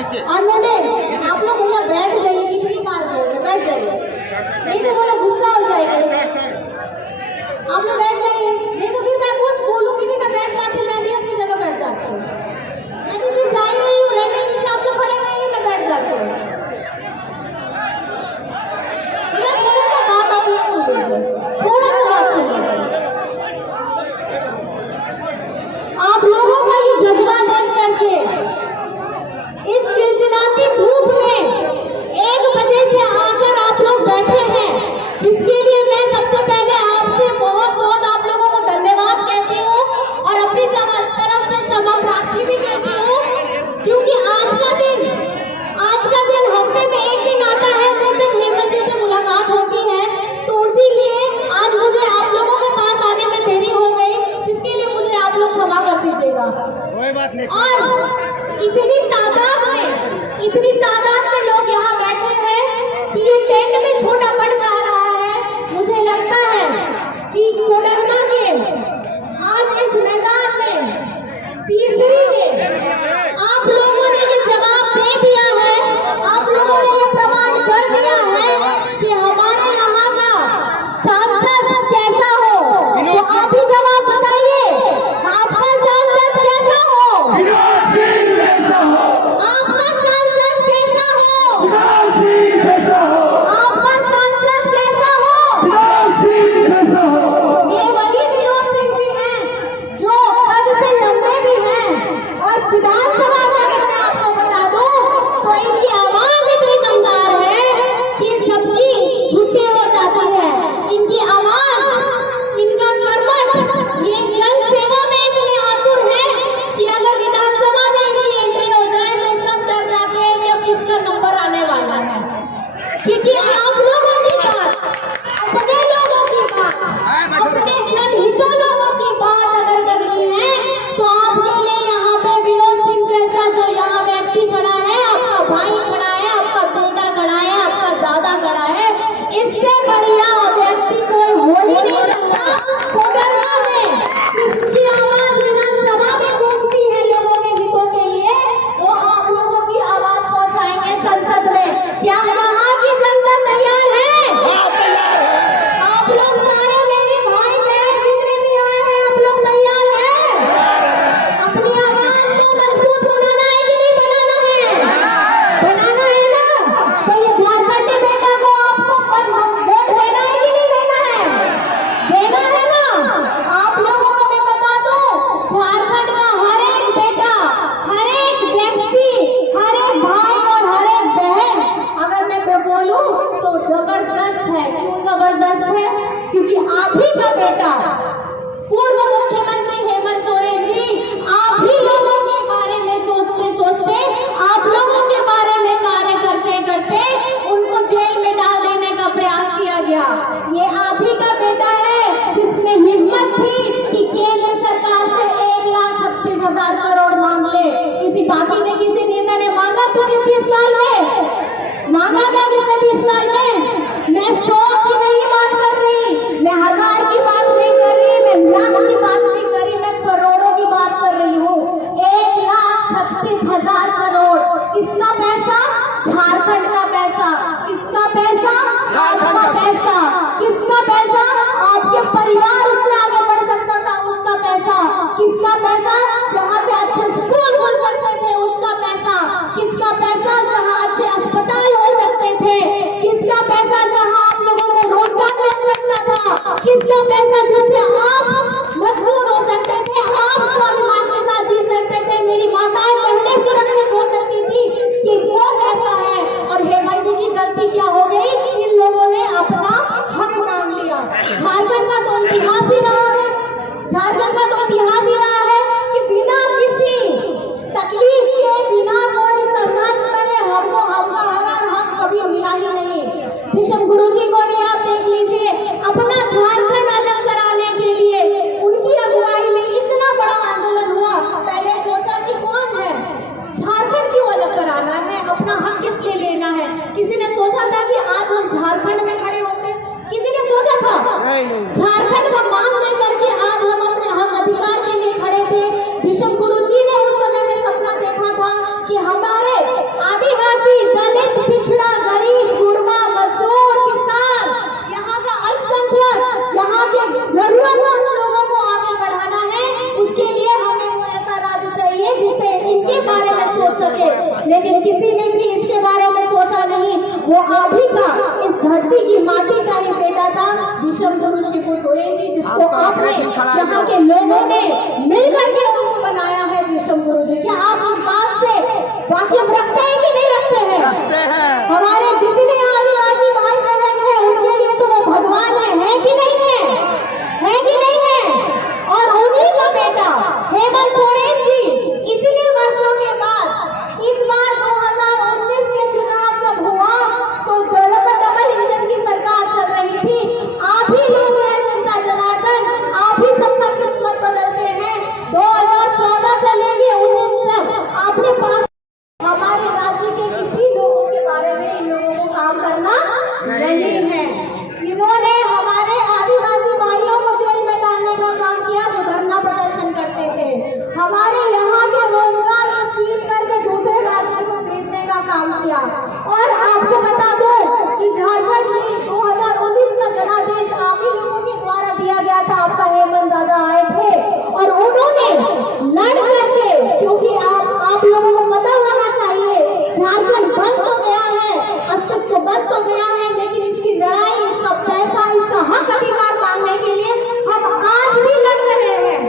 नीचे। और मैंने आप लोग भैया बैठ जाइए, कितनी बार बोले बैठ जाइए, नहीं तो बोलो गुस्सा हो जाएगा। आप लोग बैठ जाइए, नहीं तो फिर मैं कुछ बोलूंगी नहीं, मैं बैठ जाती, मैं भी अपनी जगह बैठ जाती हूँ। मैं भी फिर जा ही रही हूँ, रहने नीचे आप लोग खड़े रहिए, मैं बैठ जाती हूँ। थोड़ा सा बात आप लोग सुन लीजिए, थोड़ा सा बात सुन लीजिए। आप लोगों का ये जज्बा देख करके इस चिलचिलाती धूप में 1 बजे से आकर आप लोग बैठे हैं, जिसके लिए मैं सबसे पहले आपसे बहुत बहुत आप लोगों को धन्यवाद कहती हूँ और अपनी तरफ से क्षमा प्रार्थी भी कहती हूँ, क्योंकि आज का दिन हफ्ते में एक दिन आता है तो जब हेमंत जी से मुलाकात होती है, तो इसीलिए आज मुझे आप लोगों के पास आने में देरी हो गई, जिसके लिए मुझे आप लोग क्षमा कर दीजिएगा। कोई बात नहीं। और इतनी तादाद में लोग यहाँ बैठे हैं कि ये टेंट में छोटा पड़ जा रहा है। मुझे लगता है कि कोडरमा के आज इस मैदान में तीसरी में आप लोगों ने ये जवाब दे दिया है, आप लोगों ने ये प्रमाण कर दिया है कि हमारे यहाँ का सांसद कैसा हो। तो आप ही जवाब बताइए, आपका सांसद कैसा हो? आपका सांसद कैसा हो? आपका सांसद कैसा हो? ये वही विनोद सिंह जी हैं जो कद से लंबे भी हैं, और विधानसभा में अगर मैं आपको बता दूं तो इनकी आवाज इतनी दमदार है कि सबकी छुट्टी हो जाती है। इनकी आवाज, इनका कर्मठ, ये जन सेवा में इतने आतुर है कि अगर विधानसभा में इनकी एंट्री हो जाए तो सब डर जाते हैं कि अब किसका नंबर आने वाला है, क्योंकि आप लोगों की बात, अपने लोगों की बात, अपने जनहितों लोगों की बात अगर करनी है तो आपके लिए यहाँ पे विनोद सिंह जैसा जो यहाँ व्यक्ति खड़ा है, आपका भाई खड़ा है, आपका बेटा खड़ा है, आपका दादा खड़ा है, इससे बढ़िया व्यक्ति कोई हो ही नहीं सकता। कोडरमा में जिसकी आवाज विधानसभा में गूंजती है लोगों के हितों के लिए, वो आप लोगों की आवाज पहुंचाएंगे संसद में। क्या यहाँ की जनता तैयार है? आप लोग सारे मेरे भाई बहन जितने भी आए हैं, आप लोग तैयार हैं? अपनी आवाज को मजबूत बनाना है कि नहीं बनाना है? बनाना है ना? तो ये झारखंडी बेटा को आपको वोट देना है कि नहीं देना है? देना है ना? आप लोगों को मैं बता दूं, झारखंड का हर एक बेटा, हर एक व्यक्ति, हर एक भाई और हर एक बहन, अगर मैं बोलूं तो जबरदस्त है। क्यों जबरदस्त है? क्योंकि आप ही का बेटा पूर्व मुख्यमंत्री हेमंत सोरेन जी, आप ही लोगों के बारे में सोचते आप लोगों के बारे में कार्य करते उनको जेल में डाल देने का प्रयास किया गया। ये आप ही का बेटा है जिसमें हिम्मत थी कि केंद्र सरकार से 1,36,000 करोड़ मांग ले। किसी नेता ने मांगा पिछले 20 साल में? मांगा था पिछले 20 साल में? मैं 100 की नहीं बात कर रही, मैं 1000 की बात नहीं कर रही, मैं लाख की बात नहीं कर रही, मैं करोड़ों की बात कर रही हूँ। 1,36,000 करोड़। किसका पैसा? झारखंड का पैसा। किसका पैसा? आपका पैसा। किसका पैसा? आपके परिवार उससे आगे बढ़ सकता था, उसका पैसा। किसका पैसा? जहाँ पे अच्छे स्कूल खुल सकते थे, उसका पैसा। किसका पैसा? जहाँ अच्छे अस्पताल हो सकते थे। किसका पैसा? जहाँ आप लोगों को रोजगार मिल सकता था। किसका पैसा? जिससे आप मजबूत हो सकते थे, आप स्वाभिमान के साथ जी सकते थे, मेरी माताएं पहले सुरक्षित हो सकती थी। कि वो कैसा है? और हेमंत जी की गलती क्या हो गई? इन लोगों ने अपना हक मांग लिया। झारखंड का तो इतिहास ही रहा है, झारखंड का तो इतिहास ही रहा है कि बिना किसी तकलीफ के, बिना कोई संघर्ष करे हमको हमारा हक कभी मिला ही नहीं। विष्णु गुरु जी को भी आप देख लीजिए, अपना झारखंड अलग कराने के लिए उनकी अगुवाई में इतना बड़ा आंदोलन हुआ। पहले सोचा कि कौन है, झारखंड क्यों अलग कराना है, अपना हक किस लिए लेना है? किसी ने सोचा था कि आज हम झारखंड में खड़े होंगे? किसी ने सोचा था? झारखंड का मान लेकर के आज हम अपने हक अधिकार के लिए खड़े थे। विष्णु गुरु जी ने उस समय में सपना देखा था कि हमारे उनके बारे में सोच सके, लेकिन किसी ने भी इसके बारे में सोचा नहीं। वो आदि का इस धरती की माटी का ही बेटा था, विश्व गुरु शिबू सोरेन जी, जिसको आपने यहाँ के लोगों ने मिलकर के उनको बनाया है विश्व गुरु जी। क्या आप इस बात से वाकिफ रखते हैं कि नहीं रखते हैं? रखते हैं। हमारे जितने आदिवासी भाई बहन हैं उनके लिए तो वो भगवान है कि नहीं है? है कि नहीं है? और उन्हीं का बेटा हेमंत सोरेन जी इतने वर्षों के बाद इस बार 2019 के चुनाव जब हुआ तो डबल इंजन की सरकार चल रही थी। आप ही लोग हैं जनता जनार्दन, आप ही सबका किस्मत बदलते हैं। 2014 से लेके 19 तक आपने पास हमारे राज्य के किसी लोगों के बारे में इन लोगों को काम करना नहीं है। इन्होंने हमारे आदिवासी भाइयों को जेल में डालने का काम किया जो धरना प्रदर्शन करते थे। हमारे यहाँ के रोजगार को छीन करके दूसरे राज्यों को भेजने का काम किया। और आपको बता दो कि झारखंड में 2019 का जनादेश आप ही लोगों के द्वारा दिया गया था। आपका हेमंत दादा आए थे और उन्होंने लड़ करके, क्योंकि आप लोगों को पता होना चाहिए झारखंड बंद तो गया है, अस्तित्व बंद तो गया है, लेकिन इसकी लड़ाई, इसका पैसा, इसका हक अधिकार मांगने के लिए हम आज भी लड़ रहे हैं।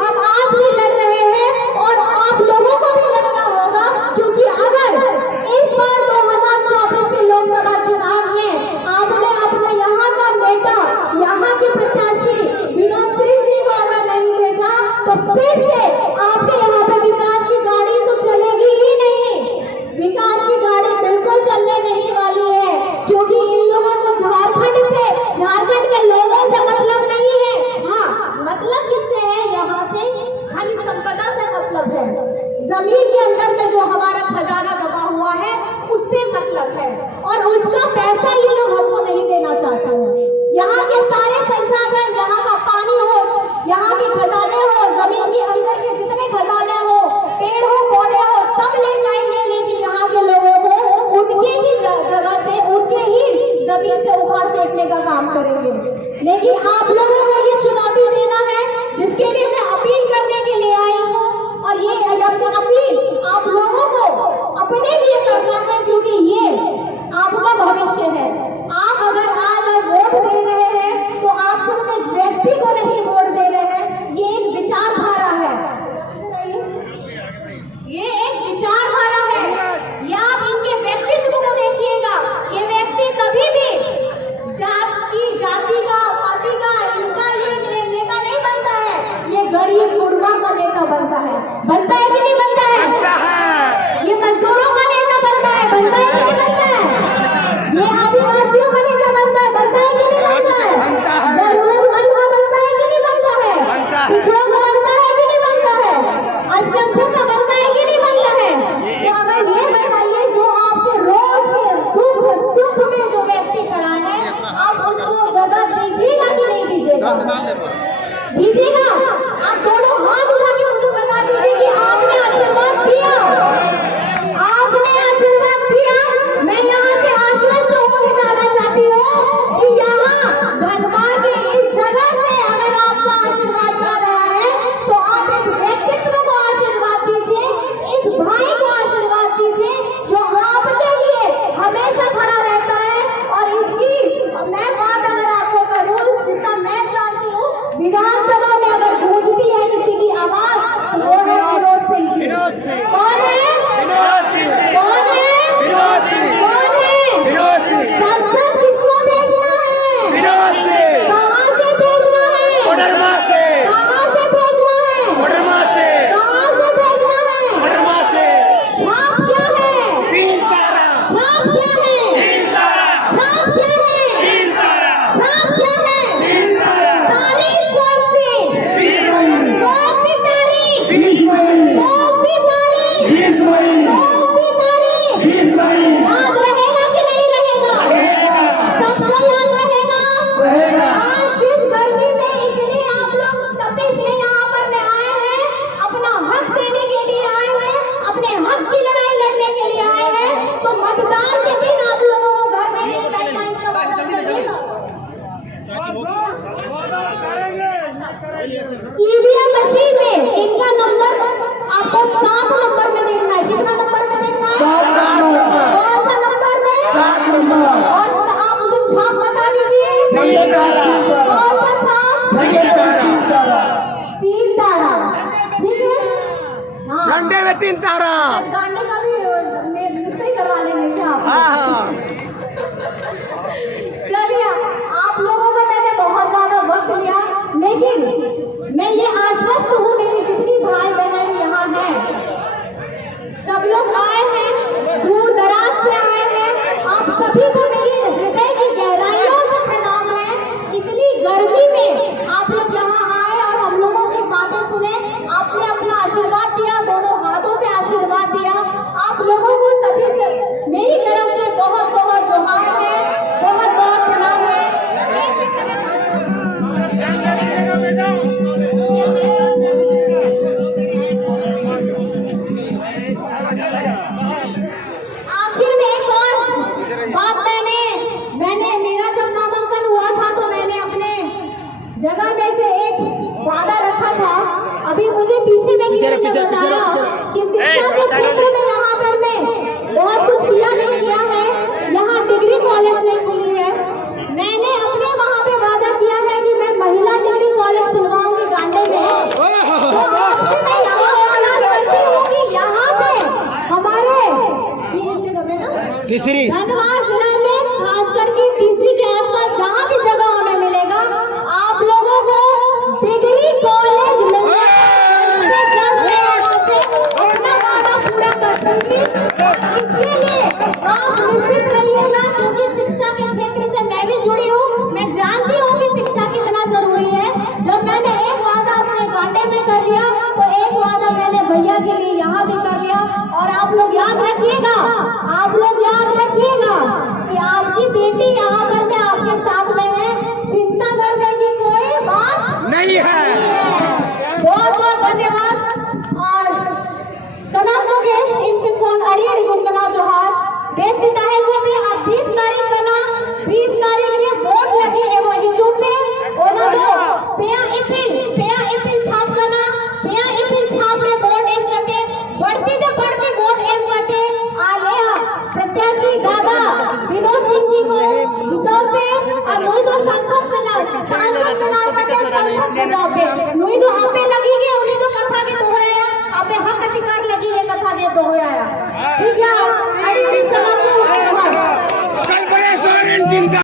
हम आज भी लड़ रहे हैं और आप लोगों को भी लड़ना होगा, क्योंकि अगर इस बार 2024 के लोकसभा चुनाव में आपने अपने यहाँ का बेटा, यहाँ के प्रत्याशी विनोद सिंह जी को अगर नहीं भेजा तो फिर से आपके यहाँ पे विकास की गाड़ी तो चलेगी ही नहीं। विकास की गाड़ी बिल्कुल चलने नहीं वाली है, क्योंकि इन लोगों को झारखंड के लोगों से मतलब नहीं है। हाँ, मतलब किससे है? यहाँ से खनिज संपदा से मतलब है। जमीन के अंदर में जो हमारा खजाना दबा हुआ है उससे मतलब है, और उसका पैसा ये लोग हमको नहीं देना चाहते हैं। यहाँ के सारे संसाधन, यहाँ का पानी हो, यहाँ के खजाने हो, जमीन के अंदर के जितने खजाने हो, पेड़ हो, पौधे हो, सब ले जाएंगे, लेकिन यहाँ के लोगों को उनके ही जगह से, उनके ही जमीन से उखाड़ फेंकने का काम करेंगे। लेकिन आप लोगों को ये चुनौती देना है, जिसके लिए मैं अपील करने के लिए आई हूँ। और ये अपील आप लोगों को अपने लिए करना है, क्योंकि ये आपका भविष्य है। आप अगर आज वोट दे रहे हैं तो गांडे में 3 तारा। गांडे का भी सही करवा लेंगे क्या आप? हाँ। चलिए, आप लोगों का मैंने बहुत ज्यादा वक्त लिया, लेकिन मैं ये आश्वस्त हूँ, मेरी जितनी भाई बहन यहाँ हैं, सब लोग आए हैं, दूर दराज से आए हैं, आप सभी को मेरी हृदय की गहराइयों से प्रणाम है। इतनी गर्मी में आप लोग यहाँ आए और हम लोगों की बातें सुने, आपने अपना आशीर्वाद दिया, दोनों हाथों से आशीर्वाद दिया। आप लोगों को सभी से मेरी तरफ से बहुत बहुत जोहार है, बहुत बहुत प्रणाम है। आखिर में एक और बात, मैंने मेरा जब नामांकन हुआ था तो मैंने अपने जगह में से एक वादा रखा था। अभी मुझे पीछे में किसी ने बताया कि शिक्षा के क्षेत्र में यहाँ पर मैं बहुत कुछ किया नहीं किया है, यहाँ डिग्री कॉलेज नहीं खुली है। मैंने अपने वहाँ पे वादा किया है कि मैं महिला डिग्री कॉलेज खुलवाऊंगी गांडे में। तो आपसे मैं यहाँ ऐलान करती हूँ कि यहाँ पे हमारे तीसरी धनबाद जिला में खास करके तीसरी के आसपास जहाँ भी जगह हमें मिलेगा, आप लोगों को डिग्री कॉलेज मिलने से जल्द मैं यहाँ से अपना वादा पूरा कर दूंगी। इसके लिए आप निश्चित रहिएगा, क्योंकि शिक्षा के क्षेत्र से मैं भी जुड़ी हूँ, मैं जानती हूँ कि शिक्षा कितना जरूरी है। जब मैंने एक वादा अपने गांडे में कर लिया तो एक वादा मैंने भैया के लिए यहाँ भी कर लिया। और आप लोग याद रखिएगा, आप लोग याद रखिएगा कि आपकी बेटी यहाँ पर मैं आपके साथ में है, चिंता करने की कोई बात नहीं है। बहुत बहुत धन्यवाद। और सलाम लोगे इनसे कौन अड़ी गुनगुना जोहार देश पिता है वो भी आप 20 तारीख का ना 20 तारीख ने वोट लगी है वो हिजू में ओला दो पेया इपिल छाप करना पेया इपिल छाप में वोट एक करते बढ़ती वोट एक करते आले प्रत्याशी दादा विनोद सिंह जी को जिताओ पे और मुई तो संसद में ना सांसद चुनाव करते संसद चुनाव पे मुई तो आपे लगी है उन्हीं तो कथा के दोहराया आपे हक अधिकार लगी है कथा के दोहराया ठीक है।